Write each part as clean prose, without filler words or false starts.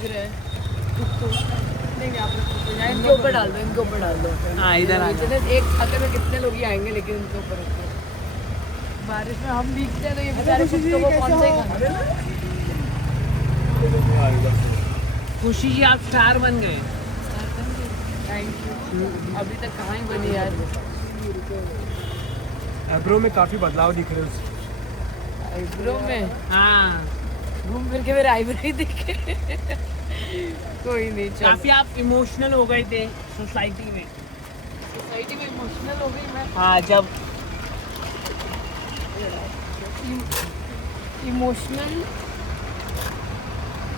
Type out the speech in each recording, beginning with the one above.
दिख रहा है नहीं आप इनके ऊपर डाल दो, इनके ऊपर डाल दो। हाँ इधर आ जाओ। एक खाते में कितने लोग ही आएंगे, लेकिन इनके ऊपर बारिश में हम भीगते हैं तो ये बेचारे कुत्तों को कौन से खाना। खुशी जी आप स्टार बन गए। Thank you. अभी तक कहाँ ही बनी यार। आईब्रो में काफी बदलाव दिख रहे हैं। आईब्रो में हाँ घूम फिर के मेरे आईब्रो ही दिखे। कोई नहीं, चल। काफी आप इमोशनल हो गए थे सोसाइटी में। सोसाइटी में इमोशनल हो गई मैं। हाँ जब इमोशनल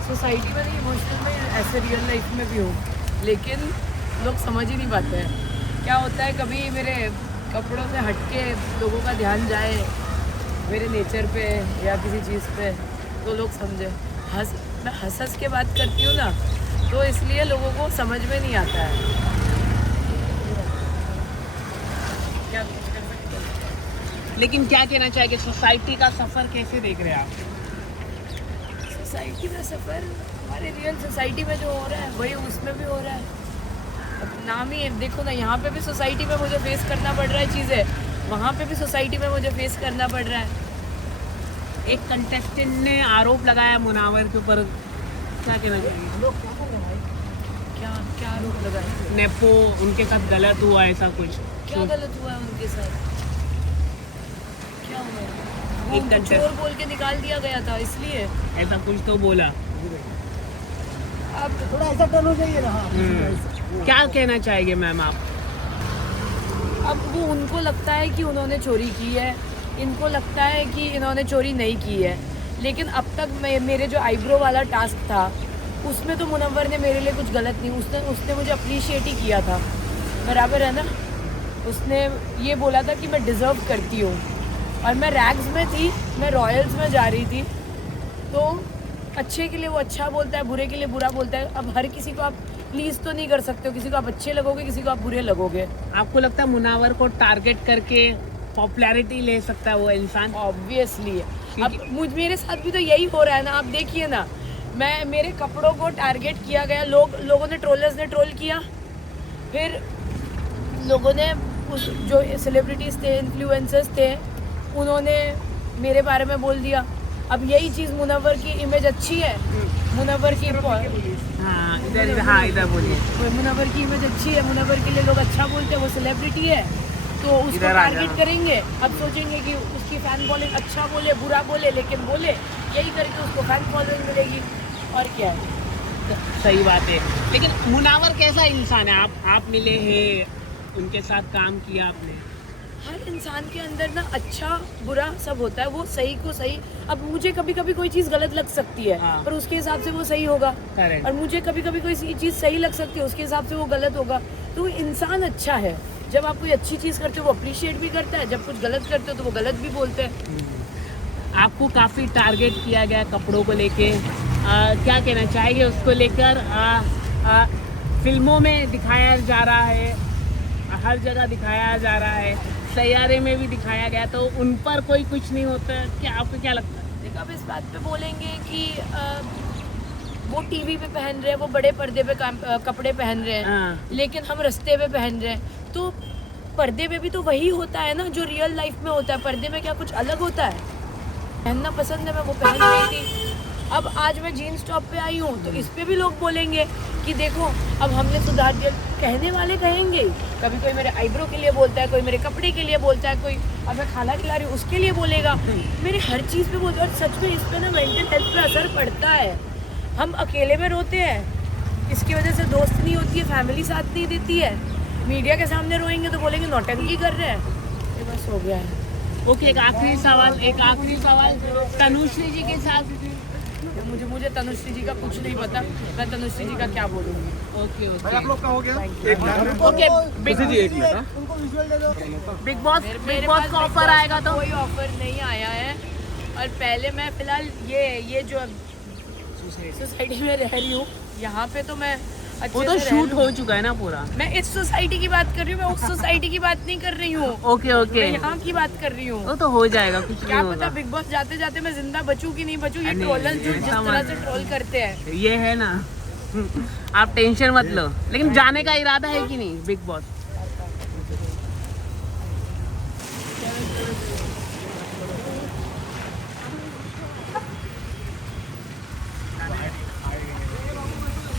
सोसाइटी में नहीं, इमोशनल में ऐसे रियल लाइफ में भी हूँ, लेकिन लोग समझ ही नहीं पाते हैं। क्या होता है, कभी मेरे कपड़ों से हटके लोगों का ध्यान जाए मेरे नेचर पे या किसी चीज़ पे, तो लोग समझे। मैं हंस के बात करती हूँ ना, तो इसलिए लोगों को समझ में नहीं आता है। क्या कुछ कर सकते हैं। लेकिन क्या कहना चाहेंगे, सोसाइटी का सफर कैसे देख रहे हैं आप? सोसाइटी का सफ़र, हमारे रियल सोसाइटी में जो हो रहा है वही उसमें भी हो रहा है। अब नाम ही है, देखो ना, यहाँ पे भी सोसाइटी में मुझे फेस करना पड़ रहा है चीज़ें, वहाँ पे भी सोसाइटी में मुझे फेस करना पड़ रहा है। एक कंटेस्टेंट ने आरोप लगाया मुनावर के ऊपर, क्या कहना चाहिए? लोग क्या कर रहे हैं भाई? क्या आरोप लगाए? नेपो उनके साथ गलत हुआ ऐसा कुछ? क्या गलत हुआ है उनके साथ? क्या हुआ? वो एक उनको contest- चोर बोल के निकाल दिया गया था, इसलिए। ऐसा कुछ तो बोला। अब थोड़ा ऐसा टर्न हो जाइए ना। क्या कहना चाहेंगे मैम आप? अब वो उनको लगता है कि उन्होंने चोरी की है, इनको लगता है कि इन्होंने चोरी नहीं की है, लेकिन अब तक मेरे जो आईब्रो वाला टास्क था उसमें तो मुनव्वर ने मेरे लिए कुछ गलत नहीं, उसने मुझे अप्रिशिएट ही किया था, बराबर है ना। उसने ये बोला था कि मैं डिज़र्व करती हूँ, और मैं रैग्स में थी, मैं रॉयल्स में जा रही थी, तो अच्छे के लिए वो अच्छा बोलता है, बुरे के लिए बुरा बोलता है। अब हर किसी को आप प्लीज़ तो नहीं कर सकते हो, किसी को आप अच्छे लगोगे, किसी को आप बुरे लगोगे। आपको लगता है मुनावर को टारगेट करके पॉपुलैरिटी ले सकता है वो इंसान? ऑब्वियसली। अब मेरे साथ भी तो यही हो रहा है ना, आप देखिए ना, मेरे कपड़ों को टारगेट किया गया, लोगों ने, ट्रोलर्स ने ट्रोल किया, फिर लोगों ने उस जो सेलिब्रिटीज़ थे, इन्फ्लुएंसर्स थे, उन्होंने मेरे बारे में बोल दिया। अब यही चीज़, मुनव्वर की इमेज अच्छी है, मुनव्वर की हाँ इधर बोलिए। मुनव्वर की इमेज अच्छी है, मुनव्वर के लिए लोग अच्छा बोलते हैं, वो सेलिब्रिटी है, तो उसको इधर आ टारगेट जाना। करेंगे। अब सोचेंगे कि उसकी फैन फॉलोइंग अच्छा बोले बुरा बोले, लेकिन बोले, यही करके उसको फैन फॉलोइंग मिलेगी, और क्या है। सही बात है। लेकिन मुनावर कैसा इंसान है? आप मिले हैं, उनके साथ काम किया आपने? हर इंसान के अंदर ना अच्छा बुरा सब होता है, वो सही को सही। अब मुझे कभी कभी कोई चीज़ गलत लग सकती है, हाँ। पर उसके हिसाब से वो सही होगा, Correct। और मुझे कभी कभी कोई चीज़ सही लग सकती है, उसके हिसाब से वो गलत होगा। तो वो इंसान अच्छा है, जब आप कोई अच्छी चीज़ करते हो वो अप्रिशिएट भी करता है, जब कुछ गलत करते हो तो वो गलत भी बोलते हैं। आपको काफ़ी टारगेट किया गया कपड़ों को लेके, क्या कहना चाहेंगे उसको लेकर? फिल्मों में दिखाया जा रहा है, हर जगह दिखाया जा रहा है, सैयारे में भी दिखाया गया, तो उन पर कोई कुछ नहीं होता? क्या आपको क्या लगता है? देखो, अब इस बात पे बोलेंगे कि वो टीवी पे पहन रहे हैं, वो बड़े पर्दे पे कपड़े पहन रहे हैं, हाँ। लेकिन हम रास्ते पे पहन रहे हैं, तो पर्दे पे भी तो वही होता है ना जो रियल लाइफ में होता है। पर्दे में क्या कुछ अलग होता है? पहनना पसंद है, मैं वो पहन रही थी। अब आज मैं जीन्स टॉप पे आई हूँ, तो इस पे भी लोग बोलेंगे कि देखो अब हमने सुधार दिया। कहने वाले कहेंगे, कभी कोई मेरे आईब्रो के लिए बोलता है, कोई मेरे कपड़े के लिए बोलता है, कोई अब मैं खाना खिला रही हूँ उसके लिए बोलेगा, मेरे हर चीज़ पे बोलता है। और सच में इस पे ना मेंटल हेल्थ पे असर पड़ता है। हम अकेले में रोते हैं, इसकी वजह से दोस्त नहीं होती है, फैमिली साथ नहीं देती है, मीडिया के सामने रोएंगे तो बोलेंगे नौटंकी कर रहे हैं। ये बस हो गया है। ओके, एक आखिरी सवाल तनुश्री जी के साथ। मुझे तनुश्री जी का कुछ नहीं पता, मैं तनुश्री जी का क्या बोलूँगी। ओके भाई आप लोग का हो गया? ओके, बिग बॉस का ऑफर आएगा तो? कोई ऑफर नहीं आया है, और पहले मैं फिलहाल ये जो सोसाइटी में रह रही हूँ, यहाँ पे तो मैं अच्छे वो तो से रह शूट लूं। हो चुका है ना पूरा। मैं इस सोसाइटी की बात कर रही हूँ, मैं उस सोसाइटी की बात नहीं कर रही हूँ, ओके ओके, मैं यहाँ की बात कर रही हूँ। वो तो हो जाएगा, कुछ नहीं क्या पता होगा। बिग बॉस जाते जाते मैं जिंदा बचूं कि नहीं बचूं, ये नहीं, ट्रोलर जो जिस ऐसा तरह मत। से ट्रोल करते हैं। ये है ना, आप टेंशन मत लो। लेकिन जाने का इरादा है कि नहीं बिग बॉस?